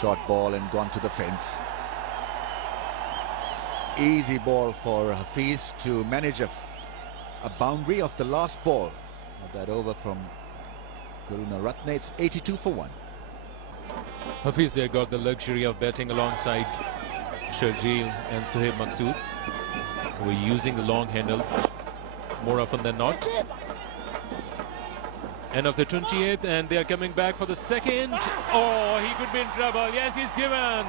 short ball and gone to the fence. Easy ball for Hafiz to manage a boundary of the last ball of that over from Karunaratne. It's 82 for 1. Hafiz there got the luxury of batting alongside Sharjah and Sohaib Maqsood, who were using the long handle more often than not. End of the 28th, and they are coming back for the second. Oh, he could be in trouble. Yes, he's given.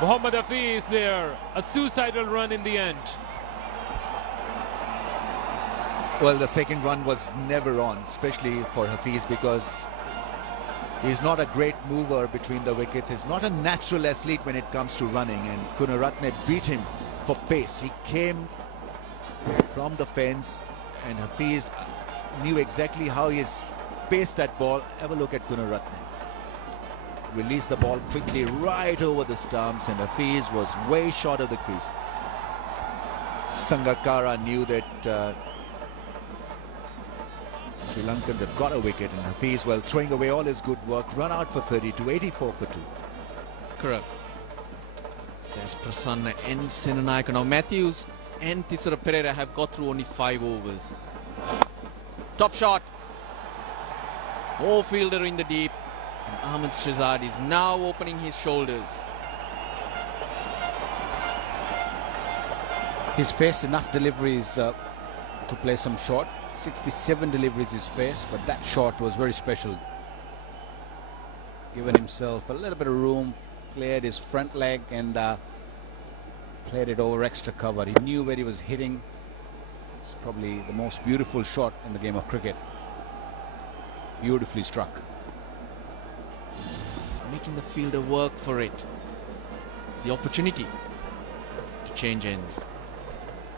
Mohammad Hafiz there, a suicidal run in the end. Well, the second run was never on, especially for Hafiz, because he's not a great mover between the wickets. He's not a natural athlete when it comes to running, and Karunaratne beat him for pace. He came from the fence, and Hafiz knew exactly how he has paced that ball. Have a look at Karunaratne. Released the ball quickly right over the stumps, and Hafiz was way short of the crease. Sangakkara knew that Sri Lankans have got a wicket, and Hafiz, well, throwing away all his good work, run out for 32, 84 for 2. Correct. There's Prasanna and Senanayaka. Now Matthews and Thisara Pereira have got through only 5 overs. Top shot. More fielder in the deep. And Ahmed Shehzad is now opening his shoulders. He's faced enough deliveries to play some short. 67 deliveries he's faced, but that shot was very special. Given himself a little bit of room, cleared his front leg and played it over extra cover. He knew where he was hitting. It's probably the most beautiful shot in the game of cricket. Beautifully struck. Making the fielder work for it. The opportunity to change ends.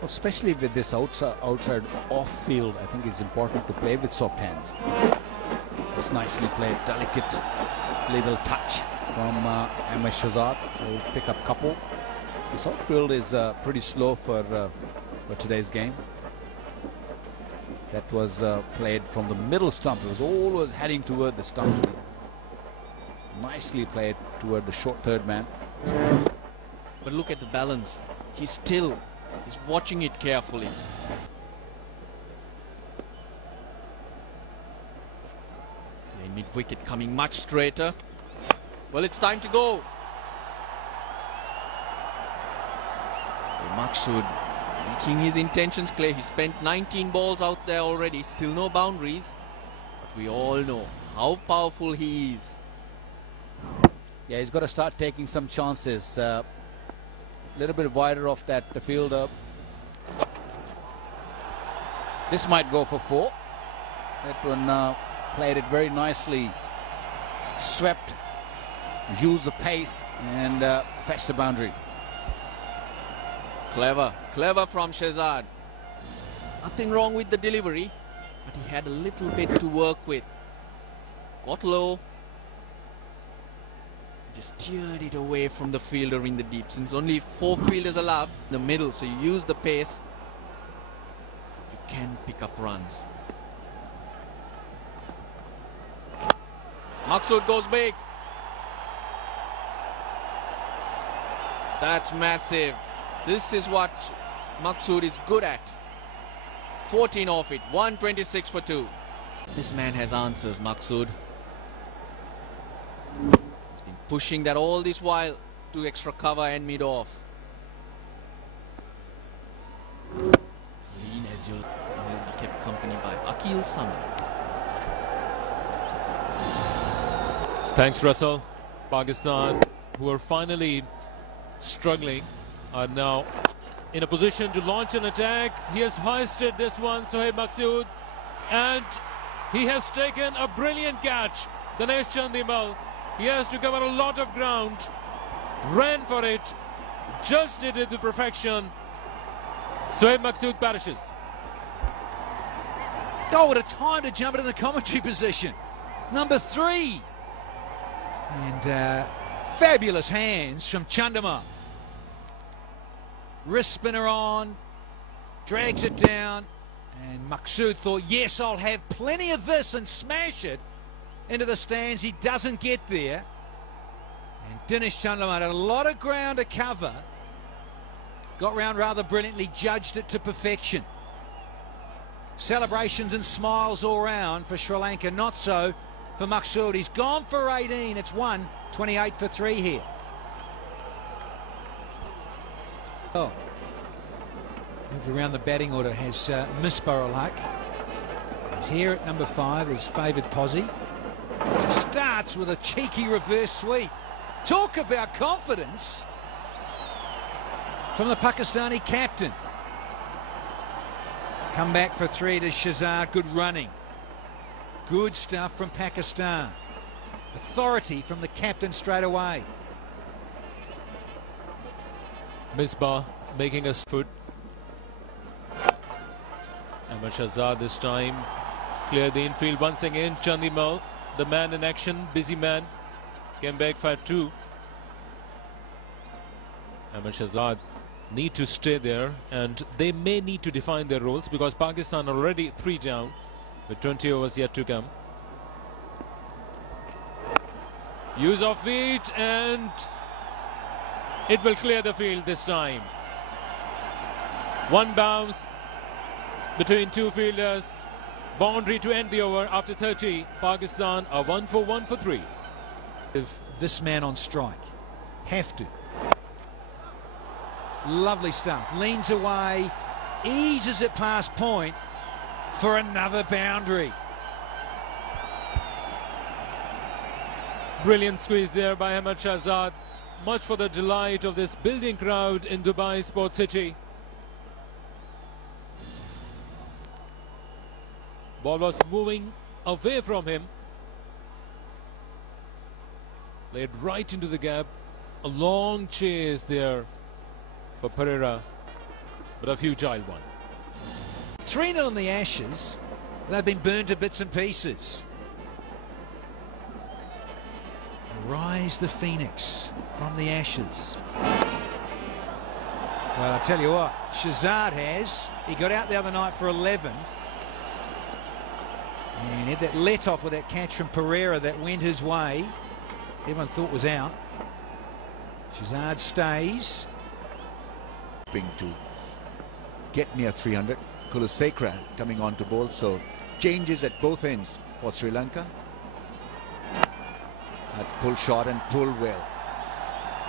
Especially with this outside off field, I think it's important to play with soft hands. It's nicely played, delicate little touch from Ahmed Shehzad. Will pick up couple. This outfield is pretty slow for today's game. That was played from the middle stump. It was always heading toward the stump. Nicely played toward the short third man. But look at the balance. He's watching it carefully. The mid-wicket coming much straighter. Well, it's time to go. Maqsood making his intentions clear. He spent 19 balls out there already. Still no boundaries. But we all know how powerful he is. Yeah, he's got to start taking some chances. A little bit wider off that fielder. This might go for 4. That one played it very nicely. Swept, used the pace and fetched the boundary. Clever from Shehzad. Nothing wrong with the delivery, but he had a little bit to work with. Got low. Just steered it away from the fielder in the deep. Since only 4 fielders allowed in the middle, so you use the pace, you can pick up runs. Maqsood goes big. That's massive. This is what Maqsood is good at. 14 off it, 126 for 2. This man has answers, Maqsood. He's been pushing that all this while to extra cover and mid off. Lean as you'll be kept company by Akil Samad. Thanks, Russell. Pakistan, who are finally struggling, are now in a position to launch an attack. He has hoisted this one, Sohaib Maqsood, and he has taken a brilliant catch. Dinesh Chandimal, he has to cover a lot of ground, ran for it, just did it to perfection. Sohaib Maqsood perishes. Oh, what a time to jump into the commentary position. Number 3. And fabulous hands from Chandimal. Wrist spinner on, drags it down, and Maqsood thought, yes, I'll have plenty of this and smash it. into the stands. He doesn't get there. And Dinesh Chandraman had a lot of ground to cover. Got round rather brilliantly, judged it to perfection. Celebrations and smiles all round for Sri Lanka, not so for Maqsood. He's gone for 18. It's 28 for 3 here. Oh. Moved around the batting order has Misbah al-Haq. He's here at number 5, his favoured posse. Starts with a cheeky reverse sweep. Talk about confidence from the Pakistani captain. Come back for 3 to Shehzad. Good running. Good stuff from Pakistan. Authority from the captain straight away. Misbah making a foot. And Shehzad this time cleared the infield once again. Chandimal, the man in action, busy man, came back for 2. And Shehzad need to stay there, and they may need to define their roles because Pakistan are already 3 down with 20 overs yet to come. Use of feet, and it will clear the field this time. One bounce between 2 fielders. Boundary to end the over after 30. Pakistan are 1 for 1 for 3. If this man on strike, have to. Lovely stuff. Leans away, eases it past point for another boundary. Brilliant squeeze there by Shehzad. Much for the delight of this building crowd in Dubai Sports City. Ball was moving away from him. Laid right into the gap. A long chase there for Pereira, but a futile one. 3-0 in the Ashes. They've been burned to bits and pieces. Rise the Phoenix from the Ashes. Well, I tell you what, Shehzad has. He got out the other night for 11. And had that let off with that catch from Pereira that went his way. Everyone thought was out. Shehzad stays. To get near 300. Kulasekara coming on to bowl, so changes at both ends for Sri Lanka. That's pull short and pull well.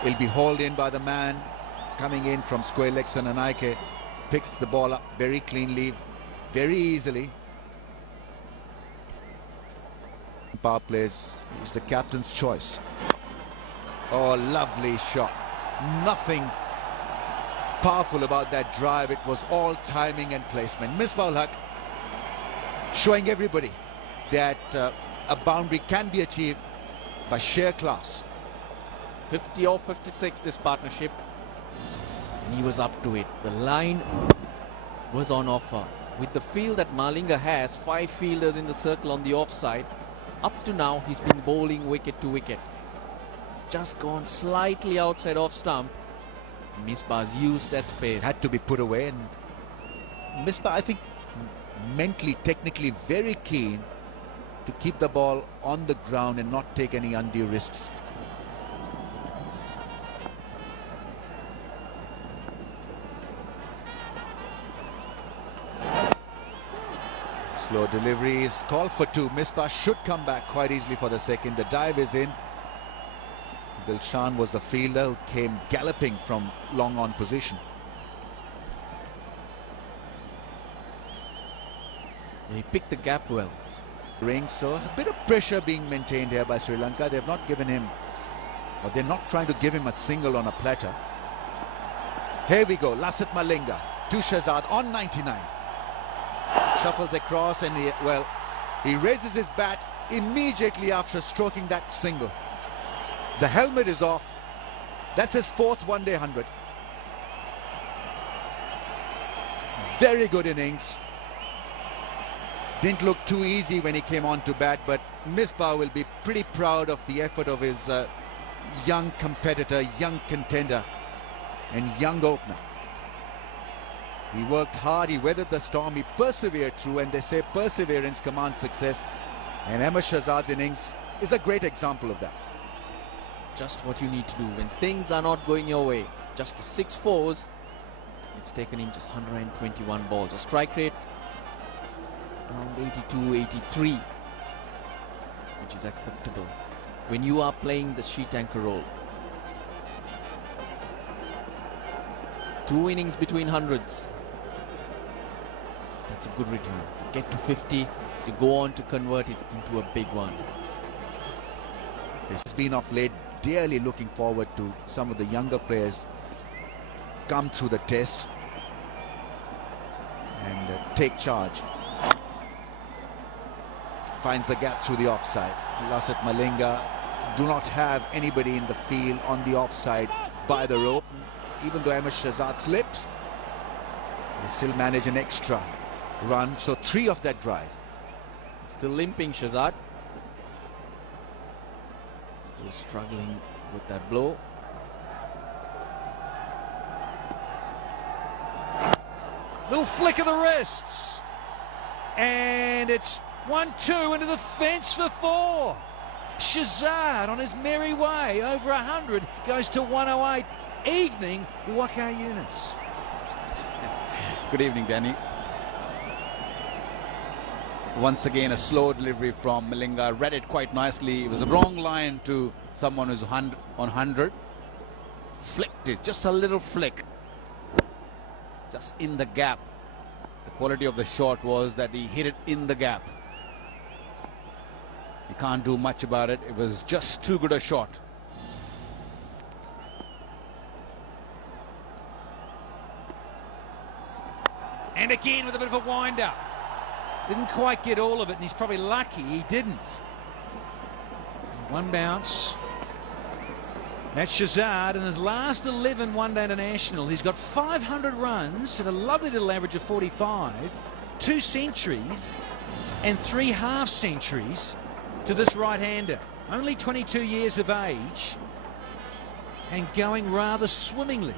He'll be hauled in by the man coming in from square leg. Sangakkara picks the ball up very cleanly, very easily. Power plays is the captain's choice. Oh, lovely shot. Nothing powerful about that drive. It was all timing and placement. Misbah al-Haq showing everybody that a boundary can be achieved by sheer class. 50 or 56 this partnership, and he was up to it. The line was on offer. With the field that Malinga has, 5 fielders in the circle on the offside, up to now he's been bowling wicket to wicket. It's just gone slightly outside off stump. Misbah's used that space. Had to be put away, and Misbah, I think, mentally, technically very keen to keep the ball on the ground and not take any undue risks. Slow delivery is called for 2. Misbah should come back quite easily for the second. The dive is in. Dilshan was the fielder who came galloping from long on position. He picked the gap well. So a bit of pressure being maintained here by Sri Lanka. They've not given him, or they're not trying to give him a single on a platter. Here we go. Lasith Malinga to Shehzad on 99. Shuffles across, and he raises his bat immediately after stroking that single. The helmet is off. That's his 4th one-day 100. Very good innings. Didn't look too easy when he came on to bat, but Misbah will be pretty proud of the effort of his young competitor, young contender and young opener. He worked hard, he weathered the storm, he persevered through, and they say perseverance commands success. And Shehzad's innings is a great example of that. Just what you need to do when things are not going your way. Just the 6 fours. It's taken in just 121 balls. A strike rate around 82, 83, which is acceptable when you are playing the sheet anchor role. 2 innings between hundreds. That's a good return. Get to 50 to go on to convert it into a big one. It's been of late dearly looking forward to some of the younger players come through the test and take charge. Finds the gap through the offside. Lasat Malinga do not have anybody in the field on the offside by the rope. Even though Shehzad slips, they still manage an extra run. So 3 of that drive. Still limping, Shehzad. Still struggling with that blow. Little flick of the wrists. And it's 1-2 into the fence for 4. Shehzad on his merry way over 100 goes to 108. Evening, Waqar Younis. Good evening, Danny. Once again, a slow delivery from Malinga. Read it quite nicely. It was a wrong line to someone who's on 100. Flicked it, just a little flick. Just in the gap. The quality of the shot was that he hit it in the gap. You can't do much about it. It was just too good a shot. And again with a bit of a wind-up. Didn't quite get all of it, and he's probably lucky he didn't. One bounce. That's Shehzad, in his last 11 one-day international, he's got 500 runs at a lovely little average of 45, 2 centuries, and 3 half-centuries to this right-hander. Only 22 years of age, and going rather swimmingly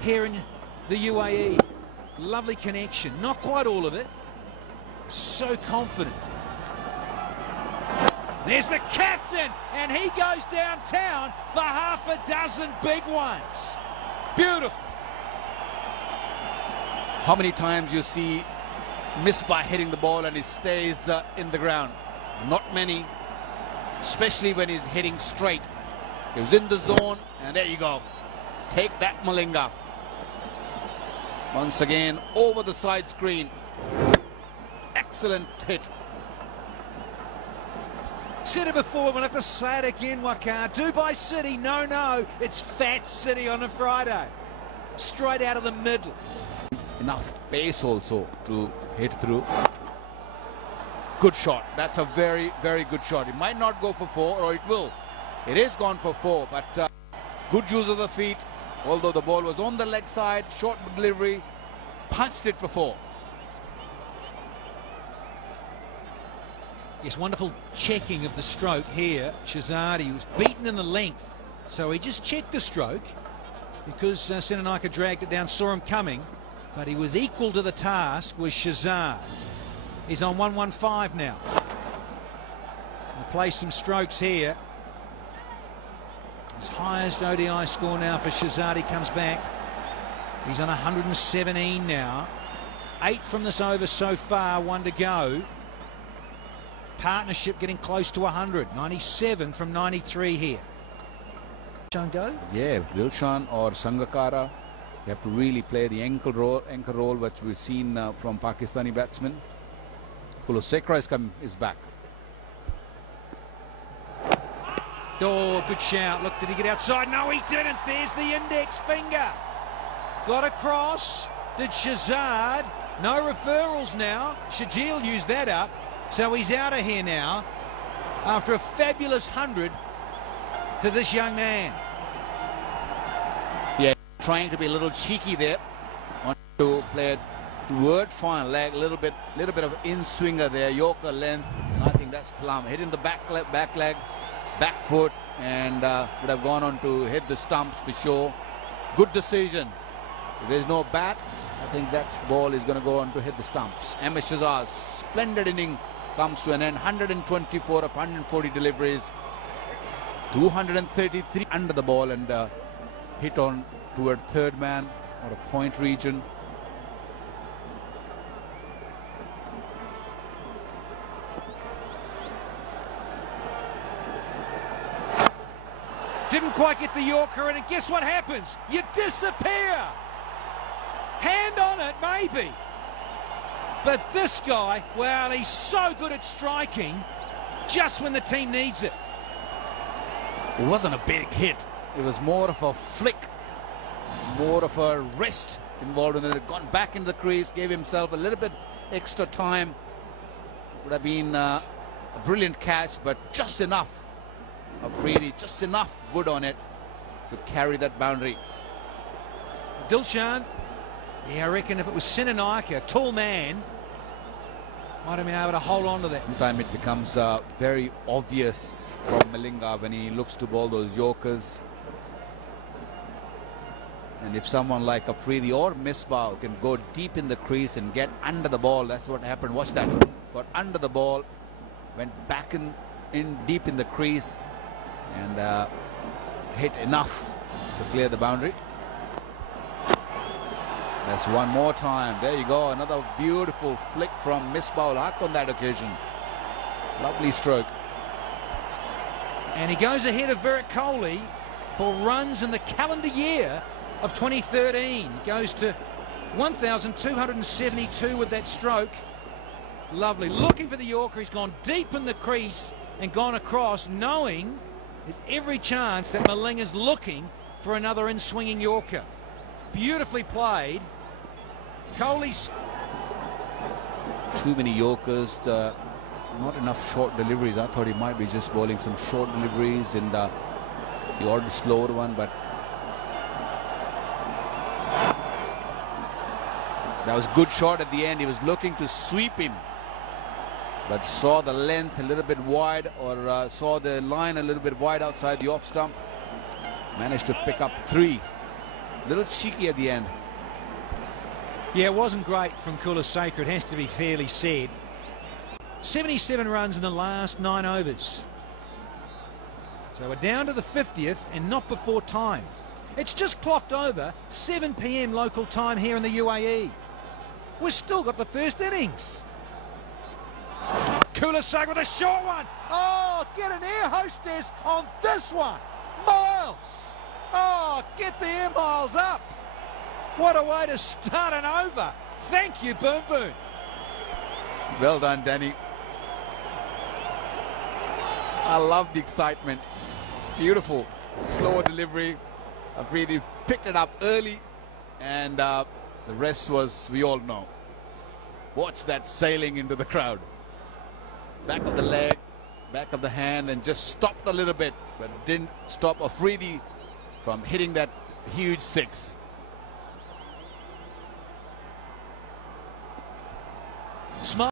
here in the UAE. Lovely connection, not quite all of it. So confident. There's the captain, and he goes downtown for half a dozen big ones. Beautiful. How many times you see Misbah hitting the ball and he stays in the ground? Not many, especially when he's hitting straight. He was in the zone, and there you go. Take that, Malinga. Once again, over the side screen. Excellent hit. Said it before, we'll have to say it again, Waqar. Dubai City, no, it's Fat City on a Friday. Straight out of the middle. Enough pace also to hit through. Good shot. That's a very, very good shot. It might not go for 4, or it will. It is gone for 4, but good use of the feet. Although the ball was on the leg side, short delivery, punched it for 4. Yes, wonderful checking of the stroke here. Shehzad, he was beaten in the length, so he just checked the stroke because Sangakkara dragged it down, saw him coming, but he was equal to the task with Shehzad. He's on 115 now. We'll play some strokes here. His highest ODI score now for Shehzad. He comes back. He's on 117 now. 8 from this over so far, 1 to go. Partnership getting close to 100. 97 from 93 here. Go? Yeah, Dilshan or Sangakkara, they have to really play the anchor role which we've seen from Pakistani batsmen. Sangakkara is back. Oh, good shout. Look, did he get outside? No, he didn't. There's the index finger. Got across. Did Shehzad. No referrals now. Shahjeel used that up. So he's out of here now after a fabulous 100 to this young man. Yeah, trying to be a little cheeky there. On to play it toward fine leg, a little bit of in-swinger there, Yorker length, and I think that's plumb. Hitting the back leg, back foot, and would have gone on to hit the stumps for sure. Good decision. If there's no bat, I think that ball is going to go on to hit the stumps. Shehzad, splendid inning comes to an end. 124 of 140 deliveries. 233 under the ball and hit on toward third man or a point region. Didn't quite get the Yorker in, and guess what happens? You disappear. Hand on it, maybe. But this guy, well, he's so good at striking just when the team needs it. It wasn't a big hit. It was more of a flick, more of a wrist involved in it. It had gone back into the crease, gave himself a little bit extra time. Would have been a brilliant catch, but just enough. Afridi, just enough wood on it to carry that boundary. Dilshan, yeah, I reckon if it was Sinanaika, a tall man, might have been able to hold on to that. Sometimes it becomes very obvious from Malinga when he looks to bowl those Yorkers. And if someone like Afridi or Misbah can go deep in the crease and get under the ball, that's what happened. Watch that. Got under the ball, went back in deep in the crease, and hit enough to clear the boundary. That's one more time. There you go. Another beautiful flick from Misbah ul Haq on that occasion. Lovely stroke. And he goes ahead of Virat Kohli for runs in the calendar year of 2013. Goes to 1,272 with that stroke. Lovely. Looking for the Yorker. He's gone deep in the crease and gone across, knowing there's every chance that Malinga's looking for another in-swinging Yorker. Beautifully played. Kohli's... Too many Yorkers, not enough short deliveries. I thought he might be just bowling some short deliveries and the odd slowed one, but that was a good shot at the end. He was looking to sweep him, but saw the length a little bit wide, or saw the line a little bit wide outside the off stump. Managed to pick up 3. A little cheeky at the end. Yeah, it wasn't great from Kulaseka, it has to be fairly said. 77 runs in the last 9 overs. So we're down to the 50th and not before time. It's just clocked over 7 p.m. local time here in the UAE. We've still got the first innings. Kulaseka with a short one. Oh, get an air hostess on this one. Miles. Oh, get the air miles up. What a way to start an over. Thank you, Boom Boom. Well done, Danny. I love the excitement. Beautiful. Slower delivery. Afridi picked it up early, and the rest was, we all know. Watch that sailing into the crowd. Back of the leg, back of the hand, and just stopped a little bit, but didn't stop Afridi from hitting that huge 6. Smart.